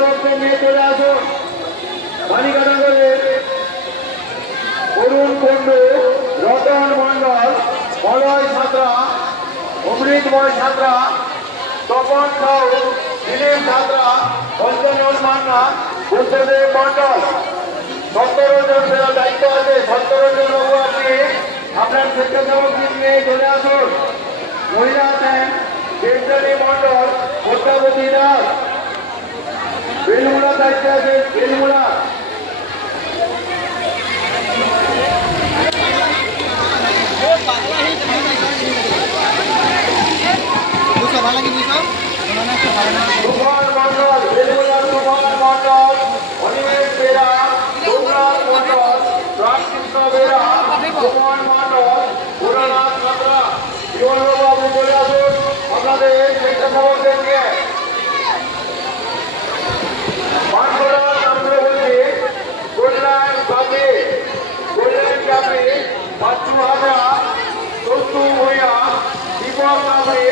স্বেচ্ছাসেবকদের নিয়ে চলে আসুন। বালিকানগরের অরুণ কুণ্ডু, রতন মন্ডল, মলয় ছাত্রা, অমৃতময় ছাত্রা, তপন সাউ, দিলীপ ছাত্রা, পঞ্চনন মান্না, বুদ্ধদেব মন্ডল। 17 জন ফেরার দায়িত্ব আছে। 17 জন বাবু আপনি আপনার স্বেচ্ছাসেবকদের নিয়ে চলে আসুন। মহিলা আছেন দেবদানী মন্ডল, পদ্মাবতী দাস, বেলমুড়া দায়িত্বে আছে বেলমুড়া। তুফান মন্ডল, বেলমুড়ার তুফান মন্ডল, অনিমেষ বেরা, সোমনাথ মন্ডল, রামকৃষ্ণ বেরা, তুফান মন্ডল, ভোলানাথ ছাত্রা। জীবনবাবু চলে আসুন আপনাদের স্বেচ্ছাসেবকদের নিয়ে। মানকড়ার নাম করে বলছি কল্যাণ কাপড়ি, বাচ্চু হাজরা, সন্তু ভূঁইয়া, দীপক কাপড়ি,